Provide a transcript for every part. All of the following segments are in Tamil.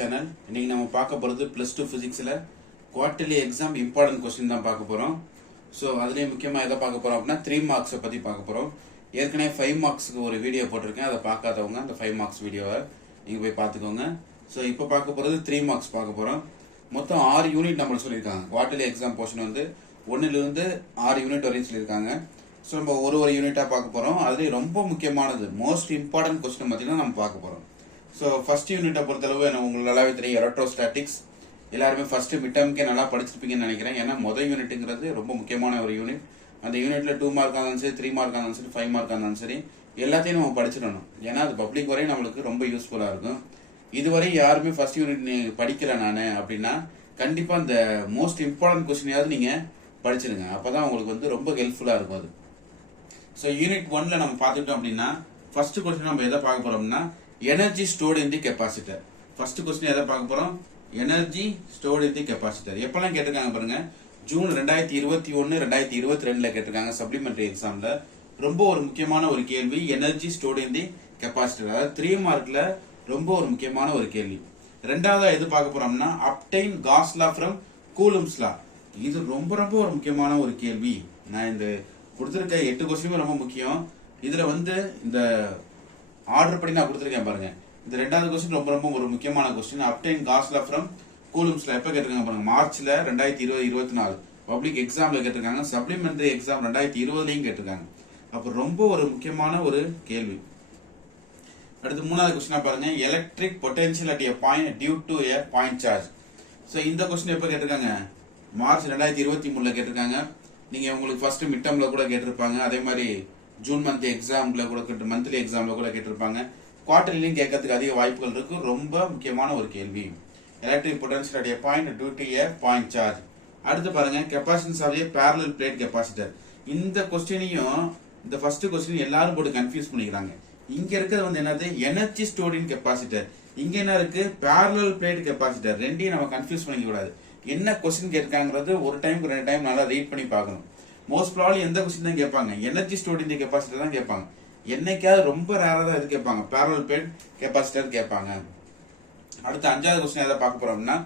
சேனல். இன்னைக்கு நம்ம பார்க்க போகிறது +2 ஃபிசிக்ஸில் குவார்டர்லி எக்ஸாம் இம்பார்ட்டன்ட் கொஸ்டின் தான் பார்க்க போகிறோம். ஸோ அதுலேயே முக்கியமாக எதை பார்க்க போகிறோம் அப்படின்னா 3 மார்க்ஸை பற்றி பார்க்க போகிறோம். ஏற்கனவே 5 மார்க்ஸுக்கு ஒரு வீடியோ போட்டிருக்கேன். அதை பார்க்காதவங்க அந்த 5 மார்க்ஸ் வீடியோவை நீங்கள் போய் பார்த்துக்கோங்க. ஸோ இப்போ பார்க்க போகிறது 3 மார்க்ஸ் பார்க்க போகிறோம். மொத்தம் 6 யூனிட் நம்மளுக்கு சொல்லியிருக்காங்க. குவார்டர்லி எக்ஸாம் போர்ஷன் வந்து 1லிருந்து 6 யூனிட் வரையும் சொல்லியிருக்காங்க. ஸோ நம்ம ஒரு யூனிட்டாக பார்க்க போகிறோம். அதுலேயே ரொம்ப முக்கியமானது மோஸ்ட் இம்பார்ட்டன்ட் கொஸ்டின் பார்த்தீங்கன்னா நம்ம பார்க்க போகிறோம். ஸோ ஃபர்ஸ்ட் யூனிட்டை பொறுத்தளவு உங்களுக்கு நல்லாவே தெரியும், எலக்ட்ரோஸ்டாட்டிக்ஸ். எல்லாருமே ஃபர்ஸ்ட் மிட்டம்க்கே நல்லா படிச்சிருப்பீங்கன்னு நினைக்கிறேன். ஏன்னா முதல் யூனிட்டுங்கிறது ரொம்ப முக்கியமான ஒரு யூனிட். அந்த யூனிட்ல 2 மார்க் இருந்தாலும் சரி, 3 மார்க் இருந்தாலும் சரி, 5 மார்க் இருந்தாலும் சரி, எல்லாத்தையும் நம்ம படிச்சிடணும். ஏன்னா அது பப்ளிக் வரையும் நம்மளுக்கு ரொம்ப யூஸ்ஃபுல்லாக இருக்கும். இதுவரை யாருமே ஃபர்ஸ்ட் யூனிட் படிக்கல நான் அப்படின்னா கண்டிப்பாக அந்த மோஸ்ட் இம்பார்ட்டன்ட் கொஸ்டினையாவது நீங்கள் படிச்சிருங்க. அப்போ தான் உங்களுக்கு வந்து ரொம்ப ஹெல்ப்ஃபுல்லாக இருக்கும் அது. ஸோ யூனிட் 1ல நம்ம பார்த்துட்டோம் அப்படின்னா ஃபர்ஸ்ட் கொஸ்டின் நம்ம எதை பார்க்க போறோம்னா எனர்ஜி ஸ்டோர்ட் இன் தி கெப்பாசிட்டர். ஃபர்ஸ்ட் கொஸ்டின் எதை பார்க்க போறோம்? எனர்ஜி ஸ்டோர்ட் இன் தி கெப்பாசிட்டர். எப்பெல்லாம் கேட்டிருக்காங்க பாருங்க, ஜூன் 2021 2022ல கேட்டிருக்காங்க சப்ளிமெண்டரி எக்ஸாம்ல. ரொம்ப ஒரு முக்கியமான ஒரு கேள்வி, எனர்ஜி ஸ்டோர்ட் இன் தி கெப்பாசிட்டர். அதாவது 3 மார்க்ல ரொம்ப ஒரு முக்கியமான ஒரு கேள்வி. ரெண்டாவதா எது பார்க்க போறோம்னா obtained Gauss law from Coulomb's லா. இது ரொம்ப ரொம்ப ஒரு முக்கியமான ஒரு கேள்வி. நான் இந்த கொடுத்துருக்க 8 கொஸ்டினுமே ரொம்ப முக்கியம். இதுல வந்து இந்த ஆர்டர் படி நான் கொடுத்துருக்கேன் பாருங்க. இந்த ரெண்டாவது கொஸ்டின் ரொம்ப ரொம்ப ஒரு முக்கியமான question. Obtain Gauss law from கூலும்ஸ்ல எப்ப கேட்டிருக்காங்க பாருங்க, மார்ச்ல 2020-24 பப்ளிக் எக்ஸாம்ல கேட்டிருக்காங்க. சப்ளிமெண்டரி எக்ஸாம் 2020லயும் கேட்டிருக்காங்க. அப்ப ரொம்ப ஒரு முக்கியமான ஒரு கேள்வி. அடுத்து மூணாவது கொஸ்டினா பாருங்க, electric potential at a point due to a point charge. So இந்த கொஸ்டின் எப்ப கேட்டிருக்காங்க? மார்ச் 2023ல கேட்டிருக்காங்க. நீங்க உங்களுக்கு ஃபர்ஸ்ட் மிட் டர்ம்ல கூட கேட்டிருப்பாங்க. அதே மாதிரி ஜூன் மந்த் எக்ஸாம்ல கூட மந்த்லி எக்ஸாம்ல கூட கேட்டிருப்பாங்க. குவார்டர்லியும் கேட்கறதுக்கு அதிக வாய்ப்புகள் இருக்கு. ரொம்ப முக்கியமான ஒரு கேள்வி. Electric potential at a point due to a point charge. அடுத்து பாருங்க, capacitance of a parallel plate capacitor. இந்த கொஸ்டினையும் இந்த ஃபர்ஸ்ட் கொஸ்டின் எல்லாரும் போட்டு கன்ஃபியூஸ் பண்ணிக்கிறாங்க. இங்க இருக்கிறது வந்து என்னது, எனர்ஜி ஸ்டோர்ட் இன் கெப்பாசிட்டர். இங்க என்ன இருக்கு, பேரலல் பிளேட் கெப்பாசிட்டர். ரெண்டையும் நம்ம கன்ஃபியூஸ் பண்ணிக்க கூடாது. என்ன கொஸ்டின் கேட்காங்கிறது ஒரு டைம் 2 டைம் நல்லா ரீட் பண்ணி பார்க்கணும். மோஸ்ட் ப்ராபபிலி எந்த கொஸ்டின் தான் கேட்பாங்க, எனர்ஜி ஸ்டோர்ட் இன் தி கெப்பாசிட்டர் தான் கேட்பாங்க. என்னைக்காவது ரொம்ப ரேரா தான் இது கேட்பாங்க, பேரலல் பிளேட் கெப்பாசிட்டர் கேட்பாங்க. அடுத்து 5வது கொஸ்டின் எதை பார்க்க போறோம்னா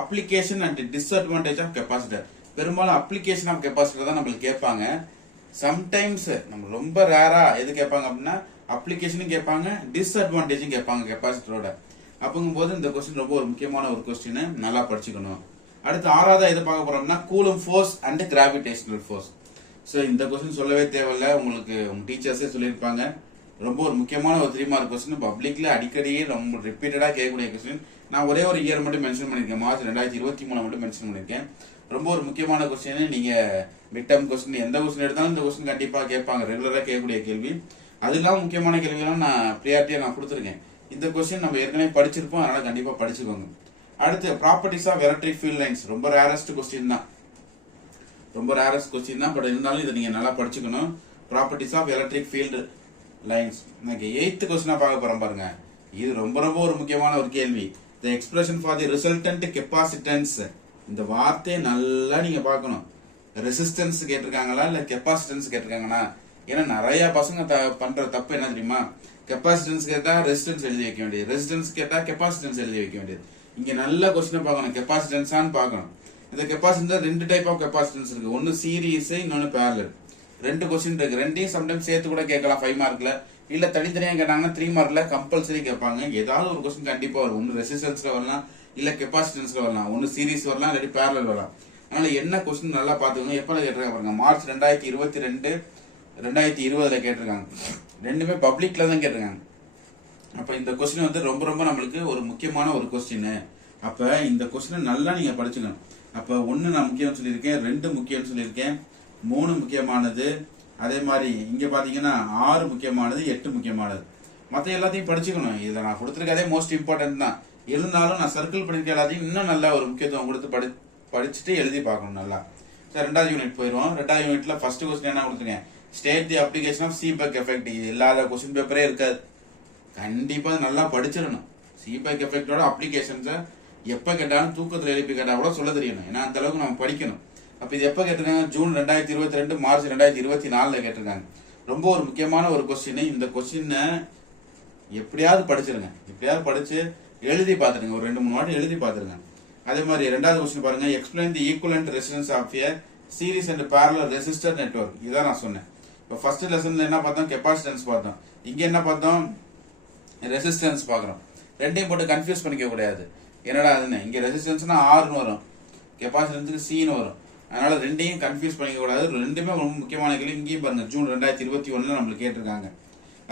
application and disadvantage of capacitor. பெரும்பாலும் அப்ளிகேஷன் ஆஃப் கெப்பாசிட்டர் தான் நம்மளுக்கு கேட்பாங்க. சம்டைம்ஸ் நம்ம ரொம்ப ரேரா எது கேட்பாங்க அப்படின்னா அப்ளிகேஷனும் கேட்பாங்க, டிஸ்அட்வான்டேஜும் கேட்பாங்க கெப்பாசிட்டரோட. அப்படிங்கும்போது இந்த கொஸ்டின் ரொம்ப ஒரு முக்கியமான ஒரு கொஸ்டின், நல்லா படிச்சுக்கணும். அடுத்து 6வது எது பார்க்க போறோம்னா coulomb force and gravitational force. So இந்த கொஸ்டின் சொல்லவே தேவையில்ல, உங்களுக்கு உங்க டீச்சர்ஸே சொல்லியிருப்பாங்க. ரொம்ப ஒரு முக்கியமான ஒரு 3 மார்க் கொஸ்டின். பப்ளிக்ல அடிக்கடி ரொம்ப ரிப்பீட்டடா கேட்கக்கூடிய கொஸ்டின். நான் ஒரே ஒரு இயர் மட்டும் மென்ஷன் பண்ணிருக்கேன், மார்ச் 2023 மட்டும் மென்ஷன் பண்ணிருக்கேன். ரொம்ப ஒரு முக்கியமான கொஸ்டின். நீங்க மிட் டர்ம் கொஸ்டின் எந்த கொஸ்டின் எடுத்தாலும் இந்த கொஸ்டின் கண்டிப்பா கேட்பாங்க, ரெகுலரா கேட்கக்கூடிய கேள்வி. அது இல்லாம முக்கியமான கேள்விகளும் நான் ப்ரியாரிட்டியா நான் கொடுத்துருக்கேன். இந்த கொஸ்டின் நம்ம ஏற்கனவே படிச்சிருப்போம், அதனால கண்டிப்பா படிச்சுக்கோங்க. அடுத்து properties of electric field lines. ரொம்ப ரேரஸ்ட் கொஸ்டின் தான், ரொம்ப ரேரஸ்ட் கொஸ்டின் தான். பட் இருந்தாலும் இதை நீங்க நல்லா படிச்சுக்கணும். Properties of electric field lines. இன்னைக்கு 8th கொஸ்டினா பார்க்க போறோம் பாருங்க. இது ரொம்ப ரொம்ப ஒரு முக்கியமான ஒரு கேள்வி. தி expression for the resultant capacitance. இந்த வார்த்தையை நல்லா நீங்க பார்க்கணும். ரெசிஸ்டன்ஸ் கேட்டிருக்காங்களா இல்ல கெப்பாசிட்டன்ஸ் கேட்டிருக்காங்களா? ஏன்னா நிறைய பசங்க பண்ற தப்பு என்ன தெரியுமா, கெப்பாசிட்டன்ஸ் கேட்டா ரெசிஸ்டன்ஸ் எழுதி வைக்க வேண்டியது, ரெசிஸ்டன்ஸ் கேட்டா கெப்பாசிட்டன்ஸ் எழுதி வைக்க வேண்டியது. இங்க நல்ல கொஸ்டின் பார்க்கணும், கெப்பாசிட்டன்ஸான்னு பார்க்கணும். இந்த கெப்பாசிட்டன்ஸ் 2 டைப் ஆஃப் கெப்பாசிட்டன்ஸ் இருக்கு. ஒன்னு சீரிஸ், இன்னொன்னு பேரலல். 2 கொஸ்டின் இருக்கு. ரெண்டையும் சம்டைம்ஸ் சேர்த்து கூட கேட்கலாம் 5 மார்க்ல. இல்ல தனித்தனியா கேட்டாங்கன்னா 3 மார்க்ல கம்பல்சரி கேட்பாங்க. ஏதாவது ஒரு கொஸ்டின் கண்டிப்பா வரும். ஒன்னு ரெசிஸ்டன்ஸ்ல வரலாம், இல்ல கெப்பாசிட்டன்ஸ்ல வரலாம், ஒன்னு சீரிஸ் வரலாம், இல்லாட்டி பேரலல் வரலாம். அதனால என்ன கொஸ்டின் நல்லா பாத்துக்கோங்க. எப்ப கேட்டிருக்காங்க பாருங்க, மார்ச் 2022 2020ல கேட்டிருக்காங்க. ரெண்டுமே பப்ளிக்ல தான் கேட்டிருக்காங்க. அப்ப இந்த கொஸ்டின் வந்து ரொம்ப ரொம்ப நம்மளுக்கு ஒரு முக்கியமான ஒரு கொஸ்டின். அப்ப இந்த கொஸ்டின் நல்லா நீங்க படிச்சுக்கணும். அப்ப 1 நான் முக்கியம் சொல்லியிருக்கேன், 2 முக்கியம் சொல்லியிருக்கேன், 3 முக்கியமானது. அதே மாதிரி இங்க பாத்தீங்கன்னா 6 முக்கியமானது, 8 முக்கியமானது. மத்த எல்லாத்தையும் படிச்சுக்கணும். இதுல நான் கொடுத்துருக்கதே மோஸ்ட் இம்பார்ட்டன்ட் தான். இருந்தாலும் நான் சர்க்கிள் பண்ணிருக்க எல்லாத்தையும் இன்னும் நல்லா ஒரு முக்கியத்துவம் கொடுத்து படிச்சுட்டு எழுதி பார்க்கணும் நல்லா. சரி, 2வது யூனிட் போயிடுவோம். 2வது யூனிட்ல ஃபர்ஸ்ட் கொஸ்டின் என்ன கொடுத்துருக்கேன், state the application of Seebeck effect. இது இல்லாத கொஸ்டின் பேப்பரே இருக்காது. கண்டிப்பா நல்லா படிச்சிடணும். சீபெக் எஃபெக்டோட அப்ளிகேஷன்ஸை எப்ப கேட்டாலும் தூக்கத்துல எழுப்பி கேட்டா கூட சொல்ல தெரியணும். ஏன்னா அந்த அளவுக்கு நம்ம படிக்கணும். அப்ப இது எப்ப கேட்டிருக்காங்க, ஜூன் 2022 மார்ச் 2024ல கேட்டிருக்காங்க. ரொம்ப ஒரு முக்கியமான ஒரு கொஸ்டின். இந்த கொஸ்டின் எப்படியாவது படிச்சிருங்க. எப்படியாவது படிச்சு எழுதி பார்த்துருங்க, ஒரு 2-3 வாட்டி எழுதி பார்த்துருங்க. அதே மாதிரி ரெண்டாவது கொஸ்டின் பாருங்க, explain the equivalent resistance of a series and parallel resistor network. இதான் நான் சொன்னேன். இப்போ ஃபர்ஸ்ட் லெசன்ல என்ன பார்த்தோம், கெப்பாசிட்டன்ஸ் பார்த்தோம். இங்க என்ன பார்த்தோம், ரெசிஸ்டன்ஸ் பார்க்குறோம். ரெண்டையும் போட்டு கன்ஃபியூஸ் பண்ணிக்க கூடாது. என்னடா அதுன்னு, இங்க ரெசிஸ்டன்ஸ்னா ஆர்னு வரும், கெப்பாசிட்டன்ஸுக்கு சீனு வரும். அதனால ரெண்டையும் கன்ஃபியூஸ் பண்ணிக்க கூடாது. ரெண்டுமே ரொம்ப முக்கியமான கேள்வி. இங்கேயும் பாருங்க, ஜூன் 2021 நம்மளுக்கு கேட்டிருக்காங்க.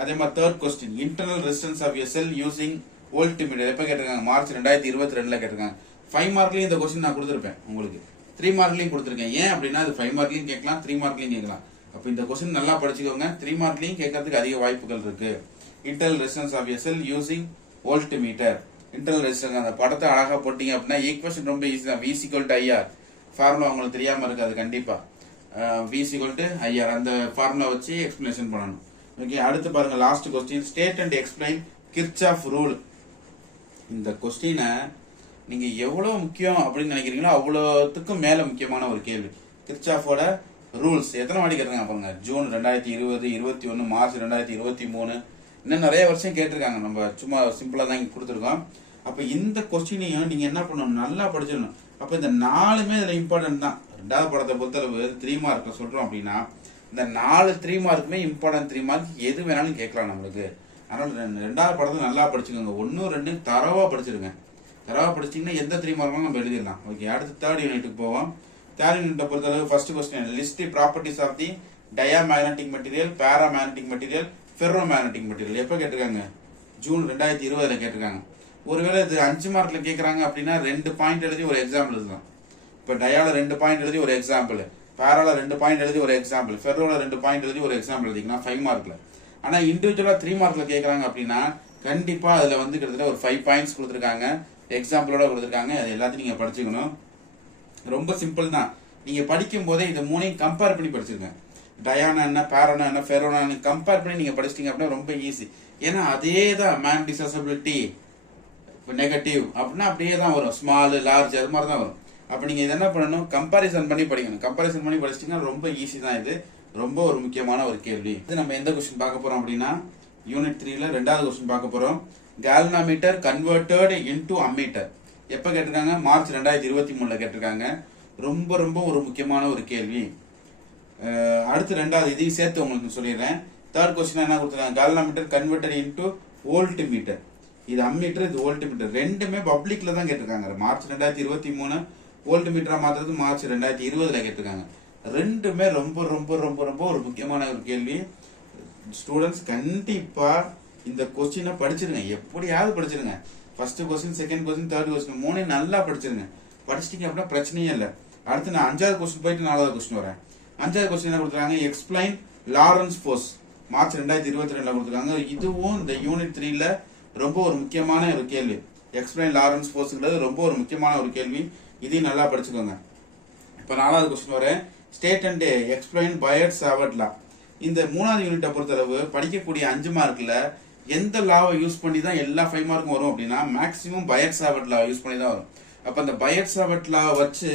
அதே மாதிரி third question, internal resistance of a cell using voltmeter எப்போ கேட்டிருக்காங்க, மார்ச் 2022 கேட்டிருக்காங்க. 5 மார்க்லயும் இந்த கொஸ்டின் நான் கொடுத்துருப்பேன் உங்களுக்கு, 3 மார்க்லயும் கொடுத்துருக்கேன். ஏன் அப்படின்னா அது 5 மார்க்லயும் கேட்கலாம், 3 மார்க்லயும் கேட்கலாம். அப்போ இந்த கொஸ்டின் நல்லா படிச்சுக்கோங்க. 3 மார்க்லயும் கேட்கறதுக்கு அதிக வாய்ப்புகள் இருக்கு. Internal resistance of a cell using voltmeter. Internal resistance அந்த படத்தை அழகா போட்டீங்க அப்படின்னா ஈக்குவேஷன் ரொம்ப ஈஸி தான். V = IR ஃபார்முலா உங்களுக்கு தெரியாம இருக்காது கண்டிப்பா. V = IR அந்த ஃபார்முலா வச்சு எக்ஸ்பிளனேஷன் பண்ணணும். ஓகே, அடுத்து பாருங்க last question, state and explain Kirchhoff rule. இந்த கொஸ்டினை நீங்க எவ்வளவு முக்கியம் அப்படின்னு நினைக்கிறீங்களோ அவ்வளோத்துக்கும் மேல முக்கியமான ஒரு கேள்வி. கிர்ச்சாஃபோட ரூல்ஸ் எத்தனை வாட்டி கேட்டிருக்காங்க பாருங்க, ஜூன் 2020, 21, மார்ச் 2023, இன்னும் நிறைய வருஷம் கேட்டிருக்காங்க. நம்ம சும்மா சிம்பிளா தான் இங்க கொடுத்துருக்கோம். அப்ப இந்த கொஸ்டினையும் நீங்க என்ன பண்ணணும், நல்லா படிச்சிடணும். அப்ப இந்த 4மே இதுல இம்பார்ட்டன்ட் தான். ரெண்டாவது படத்தை பொறுத்தளவு 3 மார்க் சொல்றோம் அப்படின்னா இந்த 4 3 மார்க்குமே இம்பார்ட்டன்ட். 3 மார்க் எது வேணாலும் கேட்கலாம் நம்மளுக்கு. அதனால ரெண்டாவது படத்தை நல்லா படிச்சுக்கோங்க. 1, 2 தரவா படிச்சிருங்க. தரவா படிச்சிங்கன்னா எந்த 3 மார்க்கும் நம்ம எழுதிடலாம். ஓகே, அடுத்து தேர்ட் யூனிட்டுக்கு போவோம். தேர்ட் யூனிட்டை பொறுத்தளவு first question, list the properties of the diamagnetic material, paramagnetic material, ferromagnetic material. எப்போ கேட்டிருக்காங்க, ஜூன் 2020 கேட்டிருக்காங்க. ஒருவேளை இது 5 மார்க்ல கேட்கறாங்க அப்படின்னா 2 பாயிண்ட் எழுதி ஒரு எக்ஸாம்பிள் எழுதலாம். இப்போ டயால 2 பாயிண்ட் எழுதி ஒரு எக்ஸாம்பிள், பாரால 2 பாயிண்ட் எழுதி ஒரு எக்ஸாம்பிள், ஃபெர்ரோல 2 பாயிண்ட் எழுதி ஒரு எக்ஸாம்பிள் எழுதிக்கலாம் 5 மார்க்ல. ஆனா இண்டிவிஜுவலா 3 மார்க்ல கேட்கறாங்க அப்படின்னா கண்டிப்பா அதுல வந்து கிட்டத்தட்ட ஒரு 5 பாயிண்ட்ஸ் கொடுத்துருக்காங்க, எக்ஸாம்பிளோட கொடுத்துருக்காங்க. அது எல்லாத்தையும் நீங்க படிச்சுக்கணும். ரொம்ப சிம்பிள் தான். நீங்க படிக்கும் போதே இந்த 3ஐயும் கம்பேர் பண்ணி படிச்சிருங்க. டயானா என்ன, பாரானா என்ன, ஃபெரோனா கம்பேர் பண்ணி நீங்க படிச்சிட்டீங்க அப்படின்னா ரொம்ப ஈஸி. ஏன்னா அதே தான் மேன் டிசபிலிட்டி நெகட்டிவ் அப்படின்னா அப்படியே தான் வரும், ஸ்மால் லார்ஜ் அது மாதிரி தான் வரும். அப்ப நீங்க இதை என்ன பண்ணணும், கம்பாரிசன் பண்ணி படிக்கணும். கம்பாரிசன் பண்ணி படிச்சிட்டீங்கன்னா ரொம்ப ஈஸி தான். இது ரொம்ப ஒரு முக்கியமான ஒரு கேள்வி. இது நம்ம எந்த கொஸ்டின் பார்க்க போறோம் அப்படின்னா யூனிட் 3ல ரெண்டாவது கொஸ்டின் பார்க்க போறோம். Galvanometer converted into ammeter. எப்ப கேட்டிருக்காங்க, மார்ச் 2023 கேட்டிருக்காங்க. ரொம்ப ரொம்ப ஒரு முக்கியமான ஒரு கேள்வி. அடுத்து ரெண்டாவது இதையும் சேர்த்து உங்களுக்கு சொல்லிடுறேன். தேர்ட் கொஸ்டின் என்ன கொடுத்துருக்காங்க, galvanometer converted into volt metre. இது அம்மீட்டர், இது வோல்ட் மீட்டர். ரெண்டுமே பப்ளிக்ல தான் கேட்டிருக்காங்க. மார்ச் 2023 வோல்ட் மீட்டரா மாத்துறது மார்ச் 2020 கேட்டிருக்காங்க. ரெண்டுமே ரொம்ப ரொம்ப ரொம்ப ரொம்ப ஒரு முக்கியமான ஒரு கேள்வி. ஸ்டூடெண்ட்ஸ் கண்டிப்பா இந்த கொஸ்டினை படிச்சிருங்க, எப்படியாவது படிச்சிருங்க. First question, second question, third question 3 நல்லா படிச்சிருங்க. படிச்சிட்டீங்க அப்படின்னா பிரச்சனையே இல்லை. அடுத்து நான் 5வது கொஸ்டின் போயிட்டு 4வது கொஸ்டின் வரேன். 5வது கொஸ்டின் என்ன கொடுத்துருக்காங்க, எக்ஸ்பிளைன் லாரன்ஸ் ஃபோர்ஸ். மார்ச் 2022 கொடுத்துருக்காங்க. இதுவும் இந்த யூனிட் 3ல ரொம்ப ஒரு முக்கியமான ஒரு கேள்வி. எக்ஸ்பிளைன் லாரன்ஸ் ஃபோர்ஸ்ங்கிறது ரொம்ப ஒரு முக்கியமான ஒரு கேள்வி. இதையும் நல்லா படிச்சுக்கோங்க. இப்ப 4வது கொஸ்டின் வரேன். ஸ்டேட் அண்ட் எக்ஸ்பிளைன் பயோட்-சாவர்ட் லா. இந்த 3வது யூனிட்டை பொறுத்தளவு படிக்கக்கூடிய 5 மார்க்ல எந்த லாவை யூஸ் பண்ணி தான் எல்லா 5 மார்க்கும் வரும் அப்படின்னா மேக்ஸிமம் பயோட்-சாவர்ட் லா யூஸ் பண்ணி தான் வரும். அப்ப அந்த பயோட்-சாவர்ட் லா வச்சு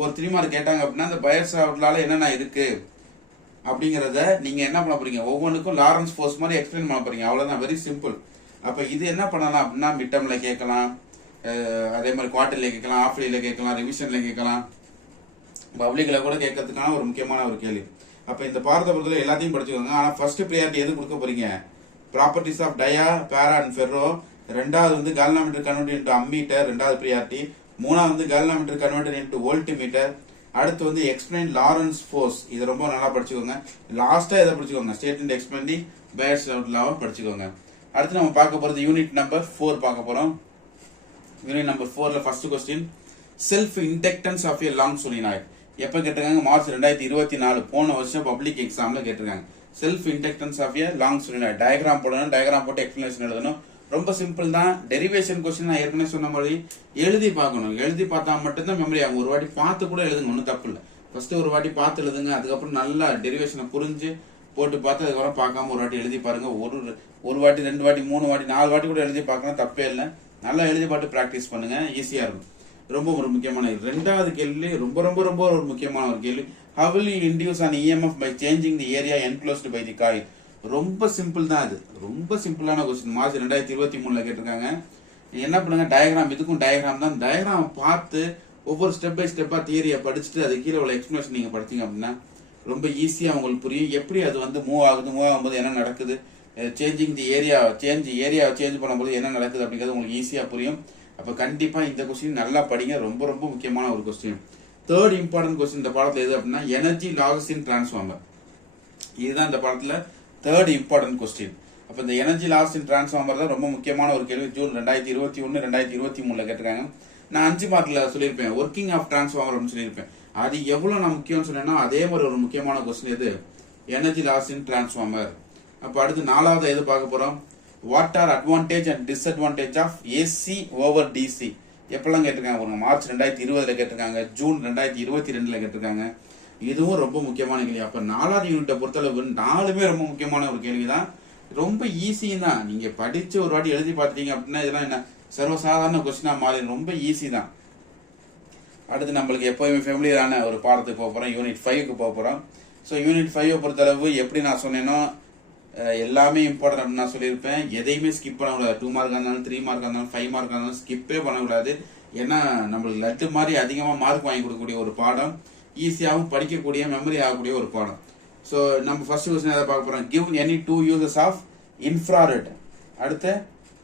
ஒரு 3 மார்க் கேட்டாங்க அப்படின்னா அந்த பயோட்-சாவர்ட் லால என்னென்ன இருக்கு அப்படிங்கறத நீங்க என்ன பண்ண போறீங்க, ஒவ்வொன்றுக்கும் லாரன்ஸ் ஃபோர்ஸ் மாதிரி எக்ஸ்பிளைன் பண்ண போறீங்க. அவ்வளவுதான், வெரி சிம்பிள். அப்ப இது என்ன பண்ணலாம் அப்படின்னா மிட் டர்ம்ல கேட்கலாம், அதே மாதிரி குவார்டர்ல கேட்கலாம், ஆஃப் இயர்ல கேட்கலாம், ரிவிஷன்ல கேட்கலாம், பப்ளிக்ல கூட கேட்கறதுக்கான ஒரு முக்கியமான ஒரு கேள்வி. அப்ப இந்த பாடத்தை பொறுத்தவரை எல்லாத்தையும் படிச்சுக்கோங்க. ஆனா ஃபர்ஸ்ட் ப்ரியாரிட்டி எது கொடுக்க போறீங்க, properties of dia, para and ferro. ரெண்டாவது வந்து கால்வனோமீட்டர் கன்வெர்டட் இன்டு அம்மீட்டர், ரெண்டாவது ப்ரியாரிட்டி. மூணாவது வந்து galvanometer converted into volt meter. அடுத்து வந்து எக்ஸ்பிளைன் லாரன்ஸ் ஃபோர்ஸ். இது ரொம்ப நல்லா படிச்சுக்கோங்க. லாஸ்டா இதை படிச்சுக்கோங்க, ஸ்டேட் அண்ட் எக்ஸ்பிளைன் தி பயோட்-சாவர்ட் லாவை படிச்சுக்கோங்க. அடுத்து நம்ம பார்க்க போறது யூனிட் நம்பர் 4 பார்க்க போறோம். யூனிட் நம்பர் 4ல first question, self inductance of a long solenoid. எப்ப கேட்டிருக்காங்க, மார்ச் 2024 போன வருஷம் பப்ளிக் எக்ஸாம்ல கேட்டிருக்காங்க. Self inductance of a long solenoid. Diagram போடணும், டயக்ராம் போட்டு எக்ஸ்பிளனேஷன் எழுதணும். ரொம்ப சிம்பிள் தான். டெரிவேஷன் கொஸ்டின் நான் ஏற்கனவே சொன்ன மாதிரி எழுதி பார்க்கணும். எழுதி பார்த்தா மட்டும்தான் மெமரி ஆகும். ஒரு வாட்டி பார்த்து கூட எழுதுங்க, ஒன்றும் தப்பு இல்லை. ஃபர்ஸ்ட் ஒரு வாட்டி பார்த்து எழுதுங்க, அதுக்கப்புறம் நல்லா டெரிவேஷனை புரிஞ்சு போட்டு பார்த்து அதுக்கப்புறம் பார்க்காம ஒரு வாட்டி எழுதி பாருங்க. ஒரு வாட்டி, 2 வாட்டி, 3 வாட்டி, 4 வாட்டி கூட எழுதி பார்க்கலாம், தப்பே இல்லை. நல்லா எழுதி பார்த்து ப்ராக்டிஸ் பண்ணுங்க, ஈஸியா இருக்கும். ரொம்ப ஒரு முக்கியமான ரெண்டாவது கேள்வி, ரொம்ப ரொம்ப ரொம்ப ஒரு முக்கியமான ஒரு கேள்வி. How will you induce an EMF by changing the area enclosed by the coil? ரொம்ப சிம்பிள் தான். அது ரொம்ப சிம்பிளான கொஸ்டின். மார்ச் 2023 கேட்டிருக்காங்க. நீங்க என்ன பண்ணுங்க, டயக்ராம் இதுக்கும் டயக்ராம் தான், டயக்ராம் பார்த்து ஒவ்வொரு ஸ்டெப் பை ஸ்டெப்பா தியரியை படிச்சுட்டு அது கீழே உள்ள எக்ஸ்பிளேஷன் நீங்க படிச்சீங்க அப்படின்னா ரொம்ப ஈஸியா உங்களுக்கு புரியும். எப்படி அது வந்து மூவ் ஆகுது, மூவ் ஆகும்போது என்ன நடக்குது, சேஞ்சிங் தி ஏரியா சேஞ்ச் பண்ணும்போது என்ன நடக்குது அப்படிங்கிறது உங்களுக்கு ஈஸியா புரியும். அப்ப கண்டிப்பா இந்த கொஸ்டின் நல்லா படிங்க, ரொம்ப ரொம்ப முக்கியமான ஒரு கொஸ்டின். தேர்ட் இம்பார்ட்டன்ட் கொஸ்டின் இந்த பாடத்துல எது அப்படின்னா எனர்ஜி லாசஸ் இன் டிரான்ஸ்ஃபார்மர். இதுதான் இந்த பாடத்துல தேர்ட் இம்பார்ட்டன்ட் கொஸ்டின். அப்ப இந்த எனர்ஜி லாஸ் இன் டிரான்ஸ்ஃபார்மர் தான் ரொம்ப முக்கியமான ஒரு கேள்வி. ஜூன் 2021 2023 கேட்டிருக்காங்க. நான் 5 மார்க்ல சொல்லியிருப்பேன் ஒர்க்கிங் ஆஃப் டிரான்ஸ்ஃபார்மர் அப்படின்னு சொல்லியிருப்பேன். அது எவ்வளவு நான் முக்கியம்னு சொன்னேன்னா அதே மாதிரி ஒரு முக்கியமான கொஸ்டின் எது, எனர்ஜி லாஸ் இன் டிரான்ஸ்ஃபார்மர். அப்ப அடுத்து 4வது எது பார்க்க போறோம், what are advantage and disadvantage of AC over DC. எப்பெல்லாம் கேட்டிருக்காங்க, மார்ச் 2020 கேட்டிருக்காங்க, ஜூன் 2022 கேட்டிருக்காங்க. இதுவும் ரொம்ப முக்கியமான கேள்வி. அப்ப 4வது யூனிட்டை பொறுத்தளவு 4மே ரொம்ப முக்கியமான ஒரு கேள்விதான். ரொம்ப ஈஸி தான், நீங்க படிச்சு ஒரு வாட்டி எழுதி பார்த்துட்டீங்க அப்படின்னா இதெல்லாம் என்ன சர்வசாதாரண கொஸ்டினா மாறி ரொம்ப ஈஸி தான். அடுத்து நம்மளுக்கு எப்போயுமே ஃபெமிலியரான ஒரு பாடத்துக்கு போக போறோம், யூனிட் 5க்கு போக போறோம். ஸோ யூனிட் 5 பொறுத்தளவு எப்படி நான் சொன்னேனோ எல்லாமே இம்பார்ட்டன்ட் அப்படின்னு நான் சொல்லியிருப்பேன். எதையுமே ஸ்கிப் பண்ணக்கூடாது. 2 மார்க் இருந்தாலும் 3 மார்க் இருந்தாலும் 5 மார்க் இருந்தாலும் ஸ்கிப்பே பண்ணக்கூடாது. ஏன்னா நம்மளுக்கு லட்டு மாதிரி அதிகமாக மார்க் வாங்கி கொடுக்கக்கூடிய ஒரு பாடம், ஈஸியாகவும் படிக்கக்கூடிய மெமரி ஆகக்கூடிய ஒரு பாடம். ஸோ நம்ம ஃபர்ஸ்ட் கொஸ்டின் எதை பார்க்க போறோம், give any 2 uses of infrared. அடுத்து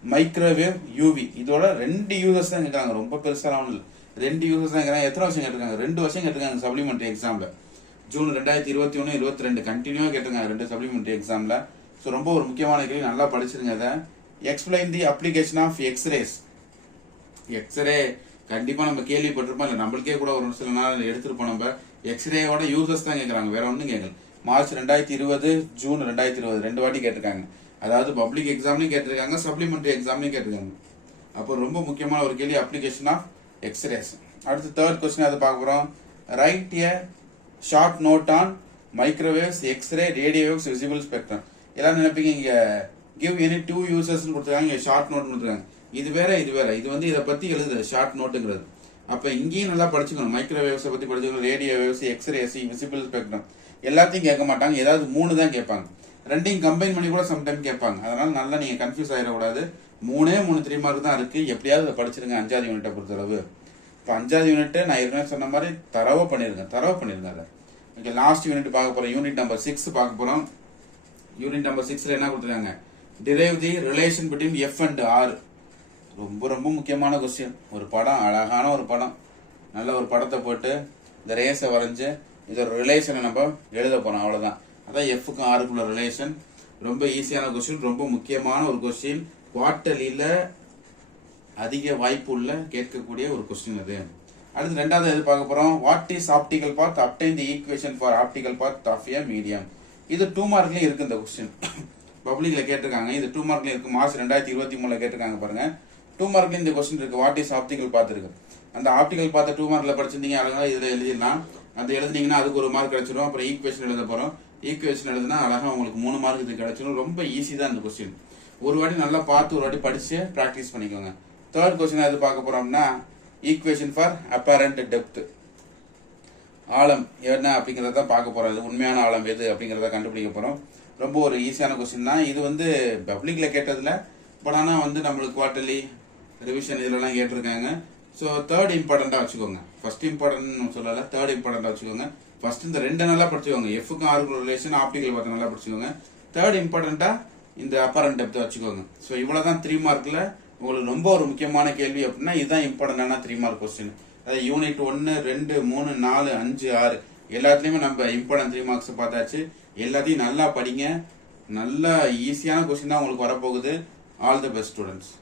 மைக்ரோவேவ் யூவி. இதோட 2 யூசஸ் தான் கேட்கறாங்க, ரொம்ப பெருசாக ஒன்றும் இல்லை, 2 யூசஸ் தான் கேட்கறாங்க. எத்தனை வருஷம் கேட்டிருக்காங்க, 2 வருஷம் கேட்டிருக்காங்க சப்ளிமெண்ட்ரி எக்ஸாம்ல. ஜூன் 2021 22 கண்டினியூவா கேட்டிருக்காங்க 2 சப்ளிமெண்ட்ரி எக்ஸாம்ல. ஸோ ரொம்ப ஒரு முக்கியமான கேள்வி, நல்லா படிச்சிருங்க. அதை explain the application of X-rays. X-ray கண்டிப்பா நம்ம கேள்விப்பட்டிருப்போம், இல்லை நம்மளுக்கே கூட ஒரு சில நாள் எடுத்துருப்போம். நம்ம எக்ஸ்ரேயோட யூசஸ் தான் கேட்கறாங்க, வேற ஒன்றும் கேட்கல. மார்ச் 2020 ஜூன் 2020 2 வாட்டி கேட்டிருக்காங்க. அதாவது பப்ளிக் எக்ஸாம்லையும் கேட்டிருக்காங்க, சப்ளிமெண்ட்ரி எக்ஸாம்லையும் கேட்டிருக்காங்க. அப்போ ரொம்ப முக்கியமான ஒரு கேள்வி அப்ளிகேஷன் ஆஃப் எக்ஸ்ரேஸ். அடுத்து தேர்ட் கொஸ்டின் அதை பார்க்க போறோம், write a short note on microwaves X ray radio waves visible spectrum. எல்லாம் நினைப்பீங்க இங்க கிவ் எனி 2 யூசர்ஸ் கொடுத்துருக்காங்க, இங்க ஷார்ட் நோட் கொடுத்துருக்காங்க. இது வேற இது வேற, இது வந்து இதை பத்தி எழுதுறது ஷார்ட் நோட்டுங்கிறது. அப்ப இங்கேயும் நல்லா படிச்சுக்கணும், மைக்ரோவேவ்ஸை பத்தி படிச்சுக்கணும், radio waves, X rays, visible spectrum எல்லாத்தையும் கேட்க மாட்டாங்க, ஏதாவது 3 தான் கேட்பாங்க. 2யும் கம்பைன் பண்ணி கூட சம்டைம் கேட்பாங்க. அதனால நல்லா நீங்க கன்ஃபியூஸ் ஆயிடக்கூடாது. 3 3 மார்க் தான் இருக்கு, எப்படியாவது படிச்சிருங்க 5வது யூனிட்டை பொறுத்தளவு. இப்போ 5வது யூனிட் நான் ஏற்கனவே சொன்ன மாதிரி தரவா பண்ணிருங்க அதை. ஓகே, லாஸ்ட் யூனிட் பார்க்க போறோம், யூனிட் நம்பர் 6 பார்க்க போறோம். யூனிட் நம்பர் 6ல என்ன கொடுத்துருக்காங்க, derive the relation between F and R. ரொம்ப ரொம்ப முக்கியமான கொஸ்டின். ஒரு படம், அழகான ஒரு படம், நல்ல ஒரு படத்தை போட்டு இந்த ரேஸை வரைஞ்சு இதோட ரிலேஷனை நம்ம எழுத போறோம், அவ்வளவுதான். அதான் எஃப்க்கும் ஆருக்குள்ள ரிலேஷன். ரொம்ப ஈஸியான கொஸ்டின், ரொம்ப முக்கியமான ஒரு கொஸ்டின். குவார்டர்லியில அதிக வாய்ப்பு உள்ள கேட்கக்கூடிய ஒரு கொஸ்டின் அது. அடுத்து 2வது எது பார்க்க போறோம், what is optical path, obtain the equation for optical path of a medium. இது 2 மார்க்லயும் இருக்கு இந்த கொஸ்டின், பப்ளிக்ல கேட்டிருக்காங்க. இது 2 மார்க்லயும் இருக்கு, மார்ச் 2023 கேட்டிருக்காங்க பாருங்க. 2 மார்க்லயும் இந்த கொஸ்டின் இருக்கு, வாட் இஸ் ஆப்டிகல் பாத் இருக்கு. அந்த ஆப்டிகல் பாத் 2 மார்க்ல படிச்சிருந்தீங்க, அழகா இதுல எழுதிடலாம். அந்த எழுதுனீங்கன்னா அதுக்கு 1 மார்க் கிடைச்சிடும். அப்புறம் ஈக்குவேஷன் எழுத போறோம், ஈக்குவேஷன் எழுதுனா அழகா உங்களுக்கு 3 மார்க் இது கிடைச்சிடும். ரொம்ப ஈஸி தான் இந்த கொஸ்டின். ஒரு வாட்டி நல்லா பார்த்து ஒரு வாட்டி படிச்சு பிராக்டிஸ் பண்ணிக்கோங்க. தேர்ட் கொஸ்டின் எது பார்க்க போறோம்னா, ஈக்குவேஷன் ஃபார் அப்பரண்ட் டெப்த். ஆழம் என்ன அப்படிங்கறத பார்க்க போறோம். இது உண்மையான ஆழம் எது அப்படிங்கறத கண்டுபிடிக்க போறோம். ரொம்ப ஒரு ஈஸியான கொஸ்டின் தான். இது வந்து பப்ளிக்ல கேட்டதுல, பட் ஆனா வந்து நம்மளுக்கு குவார்டர்லி ரிவிஷன் இதெல்லாம் கேட்டிருக்காங்க. ஸோ தேர்ட் இம்பார்ட்டண்டா வச்சுக்கோங்க, ஃபர்ஸ்ட் இம்பார்ட்டன்ட் சொல்லல, தேர்ட் இம்பார்ட்டண்டா வச்சுக்கோங்க. ஃபர்ஸ்ட் இந்த 2 நல்லா படிச்சுக்கோங்க, எஃப்க்கும் ஆருக்கும் ரிலேஷன், ஆப்டிகல் பார்த்து நல்லா படிச்சுக்கோங்க. தேர்ட் இம்பார்ட்டண்டா இந்த அப்பரண்ட் டெப்த் வச்சுக்கோங்க. ஸோ இவ்வளவுதான் 3 மார்க்ல உங்களுக்கு ரொம்ப ஒரு முக்கியமான கேள்வி அப்படின்னா இதுதான் இம்பார்ட்டன்டான 3 மார்க் கொஸ்டின். அதாவது யூனிட் 1 2 3 4 5 6 எல்லாத்துலயுமே நம்ம இம்பார்ட்டன்ட் 3 மார்க்ஸ் பார்த்தாச்சு. எல்லாத்தையும் நல்லா படிங்க, நல்ல ஈஸியான கொஸ்டின் தான் உங்களுக்கு வரப்போகுது. All the best students.